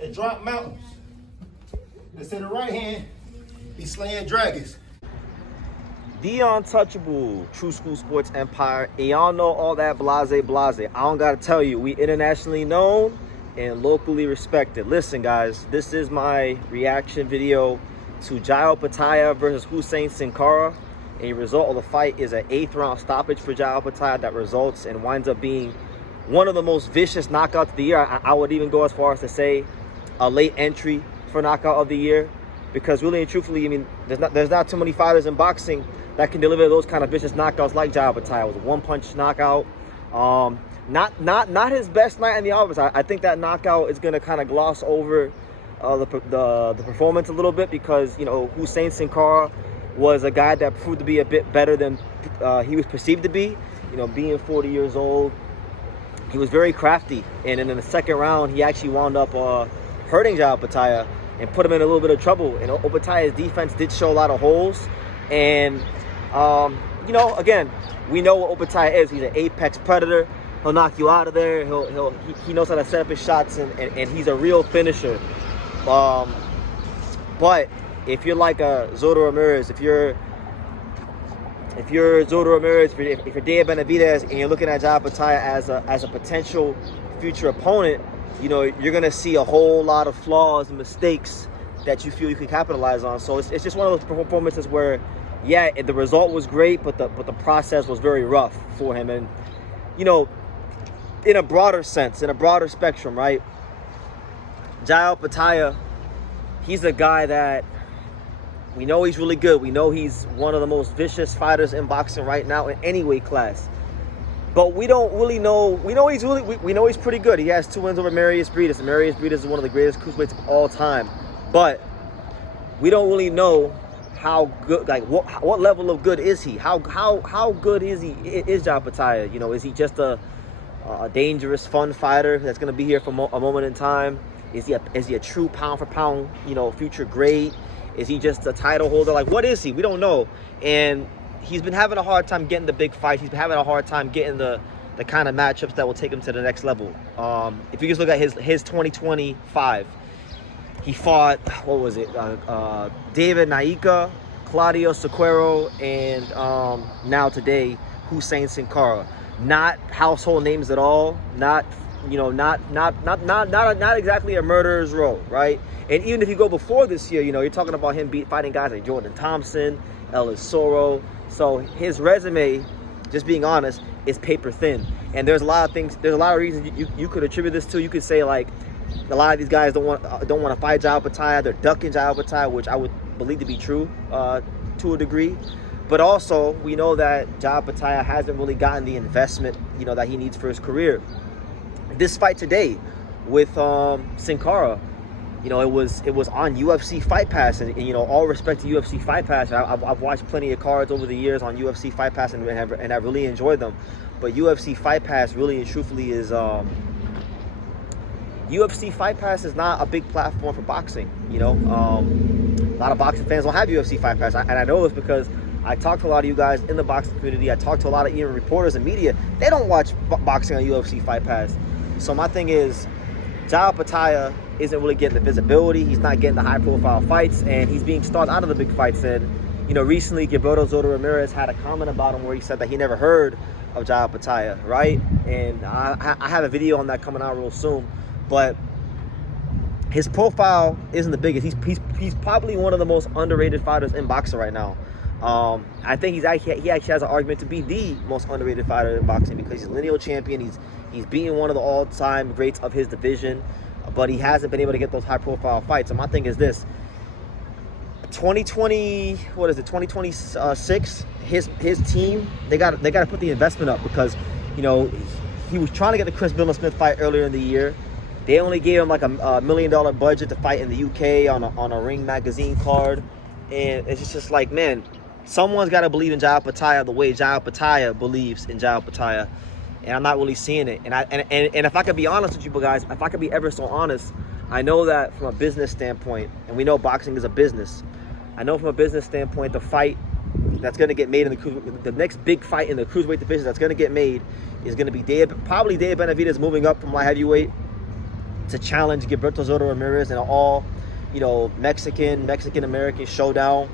and drop mountains. Instead of right hand, be slaying dragons. The untouchable True School Sports Empire. And y'all know all that blase. I don't gotta tell you, we internationally known and locally respected. Listen, guys, this is my reaction video to Opetaia versus Hussein Cinkara. A result of the fight is an 8th round stoppage for Opetaia that results and winds up being one of the most vicious knockouts of the year. I would even go as far as to say a late entry for knockout of the year, because really and truthfully, I mean, there's not too many fighters in boxing that can deliver those kind of vicious knockouts like Opetaia. It was a one-punch knockout. Not his best night in the office. I think that knockout is going to kind of gloss over the performance a little bit, because, you know, Hussein Cinkara was a guy that proved to be a bit better than he was perceived to be. You know, being 40 years old, he was very crafty, and in the second round, he actually wound up hurting Opetaia and put him in a little bit of trouble. And Opetaia's defense did show a lot of holes, and you know, again, we know what Opetaia is. He's an apex predator. He'll knock you out of there. He knows how to set up his shots, and he's a real finisher. But if you're like a Zoto Ramirez, if you're Zoto Ramirez, if you're Benavidez, and you're looking at Opetaia as a potential future opponent, you know, you're gonna see a whole lot of flaws and mistakes that you feel you can capitalize on. So it's just one of those performances where, yeah, the result was great, but the process was very rough for him. And, you know, in a broader sense, in a broader spectrum, right? Opetaia, he's a guy that we know he's really good. We know he's one of the most vicious fighters in boxing right now in any weight class. But we don't really know. We know he's pretty good. He has 2 wins over Benavidez. Benavidez is one of the greatest cruiserweights of all time. But we don't really know how good, like what level of good is he? How good is he? Is Opetaia? You know, is he just a dangerous, fun fighter that's going to be here for a moment in time? Is he a true pound for pound, you know, future great? Is he just a title holder? Like, what is he? We don't know. And he's been having a hard time getting the big fights. He's been having a hard time getting the kind of matchups that will take him to the next level. If you just look at his 2025, he fought, what was it? David Naika, Claudio Sequeiro, and now today, Hussein Cinkara. Not household names at all. Not, you know, not exactly a murderer's row, right? And even if you go before this year, you know, you're talking about him fighting guys like Jordan Thompson, Ellis Soro. So his resume, just being honest, is paper thin. And there's a lot of things, there's a lot of reasons you could attribute this to. You could say, like, a lot of these guys don't want to fight Opetaia. They're ducking Opetaia, which I would believe to be true to a degree. But also, we know that Opetaia hasn't really gotten the investment, you know, that he needs for his career. This fight today with Cinkara, you know, it was on UFC Fight Pass, and you know, all respect to UFC Fight Pass. I've watched plenty of cards over the years on UFC Fight Pass, and I really enjoyed them. But UFC Fight Pass really and truthfully is UFC Fight Pass is not a big platform for boxing. You know, a lot of boxing fans don't have UFC Fight Pass, and I know this because I talk to a lot of you guys in the boxing community. I talk to a lot of even reporters and media. They don't watch boxing on UFC Fight Pass. So my thing is, Opetaia isn't really getting the visibility. He's not getting the high-profile fights, and he's being starved out of the big fights. And, you know, recently, Gilberto Zoto Ramirez had a comment about him where he said that he never heard of Opetaia, right? And I have a video on that coming out real soon. But his profile isn't the biggest. He's probably one of the most underrated fighters in boxing right now. I think he actually has an argument to be the most underrated fighter in boxing, because he's a lineal champion. He's beaten one of the all-time greats of his division, but he hasn't been able to get those high-profile fights. And my thing is this: 2026, his team, they got to put the investment up, because, you know, he was trying to get the Chris Billam-Smith fight earlier in the year. They only gave him like a $1 million budget to fight in the UK on a Ring magazine card, and it's just like, man, someone's got to believe in Opetaia the way Opetaia believes in Opetaia, and I'm not really seeing it. And if I could be honest with you guys, if I could be ever so honest, I know that from a business standpoint, and we know boxing is a business. I know from a business standpoint, the fight that's going to get made in the next big fight in the cruiserweight division that's going to get made is going to be probably Benavidez moving up from light heavyweight to challenge Gilberto Soto Ramirez in an all, you know, Mexican-American showdown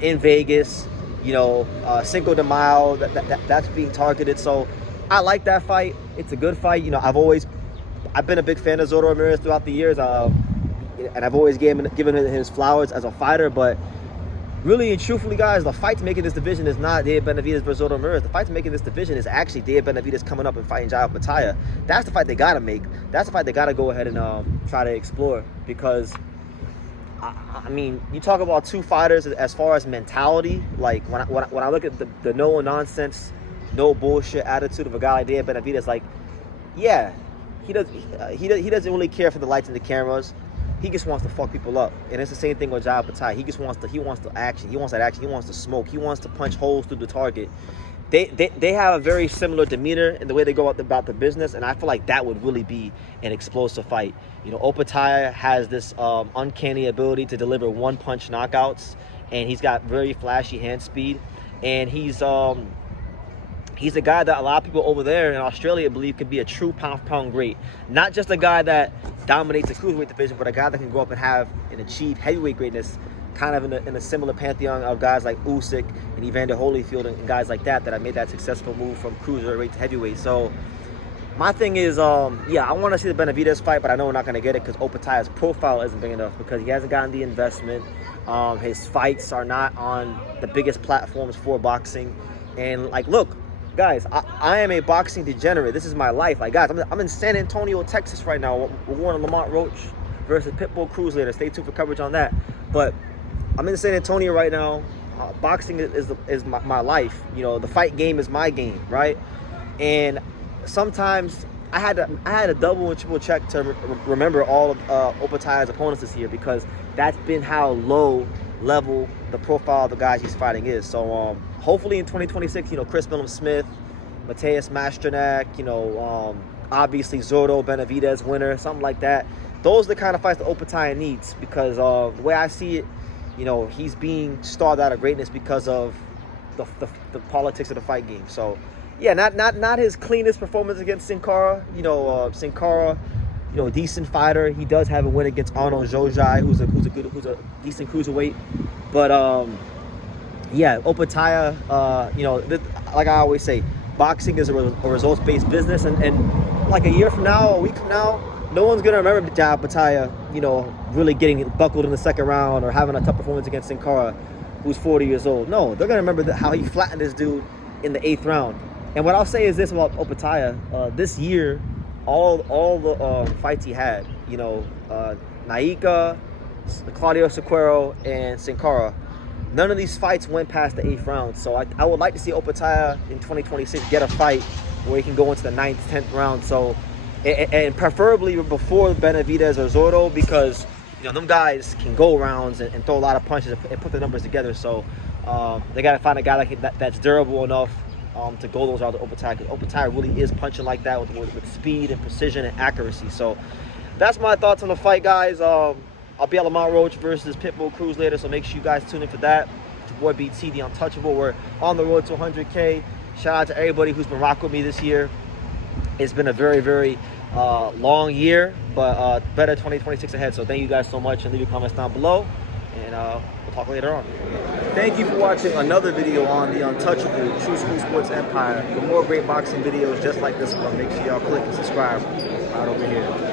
in Vegas. You know, Cinco de Mayo, that's being targeted. So I like that fight. It's a good fight. You know, I've been a big fan of Soto Ramirez throughout the years, and I've always given him his flowers as a fighter. But really and truthfully, guys, the fight to make in this division is not Dave Benavidez versus Soto Ramirez. The fight to make in this division is actually Dave Benavidez coming up and fighting Jai Opetaia. That's the fight they gotta make. That's the fight they gotta go ahead and try to explore, because I mean, you talk about two fighters as far as mentality. Like when I look at the no nonsense, no bullshit attitude of a guy like Dave Benavidez, like, yeah, he doesn't really care for the lights and the cameras. He just wants to fuck people up, and it's the same thing with Jai Opetaia. He wants the action. He wants that action. He wants to smoke. He wants to punch holes through the target. They have a very similar demeanor in the way they go about the business, and I feel like that would really be an explosive fight. You know, Opetaia has this uncanny ability to deliver one-punch knockouts, and he's got very flashy hand speed, and he's a guy that a lot of people over there in Australia believe could be a true pound-for-pound great. Not just a guy that dominates the cruiserweight division, but a guy that can go up and have and achieve heavyweight greatness, kind of in a similar pantheon of guys like Usyk and Evander Holyfield and guys like that have made that successful move from cruiserweight to heavyweight. So my thing is, yeah, I want to see the Benavidez fight, but I know we're not going to get it because Opetaia's profile isn't big enough, because he hasn't gotten the investment. His fights are not on the biggest platforms for boxing. And, like, look, guys, I am a boxing degenerate. This is my life. Like, guys, I'm in San Antonio, Texas right now. We're going to Lamont Roach versus Pitbull Cruz later. Stay tuned for coverage on that. But I'm in San Antonio right now. Boxing is my life. You know, the fight game is my game, right? And sometimes I had to double and triple check to remember all of Opetaia's opponents this year, because that's been how low level the profile of the guys he's fighting is. So hopefully in 2026, you know, Chris Smith, Mateus Masternak, you know, obviously Zordo Benavidez winner, something like that. Those are the kind of fights that Opetaia needs, because the way I see it, you know, he's being starved out of greatness because of the politics of the fight game. So yeah, not his cleanest performance against Cinkara. You know, Cinkara, you know, a decent fighter. He does have a win against Arnold Jojai, who's a decent cruiserweight. But yeah, Opetaia, you know, like I always say, boxing is a results-based business, and like a year from now, a week from now, no one's gonna remember Jai Opetaia, you know, really getting buckled in the second round or having a tough performance against Cinkara, who's 40 years old. No, they're gonna remember how he flattened this dude in the 8th round. And what I'll say is this about Opetaia: this year, all the fights he had, you know, Naika, Claudio Sequeiro, and Cinkara, none of these fights went past the 8th round. So I would like to see Opetaia in 2026 get a fight where he can go into the 9th, 10th round. So, and preferably before Benavidez or Zordo, because, you know, them guys can go rounds and throw a lot of punches and put the numbers together. So they got to find a guy that's durable enough to go those rounds with Opetaia, because Opetaia really is punching like that with speed and precision and accuracy. So that's my thoughts on the fight, guys. I'll be at Lamont Roach versus Pitbull Cruz later, so make sure you guys tune in for that. It's your boy BT, the Untouchable. We're on the road to 100K. Shout out to everybody who's been rocking with me this year. It's been a very, very long year, but better 2026 ahead. So thank you guys so much, and leave your comments down below, and we'll talk later on. Thank you for watching another video on the Untouchable True School Sports Empire. For more great boxing videos just like this one, make sure y'all click and subscribe right over here.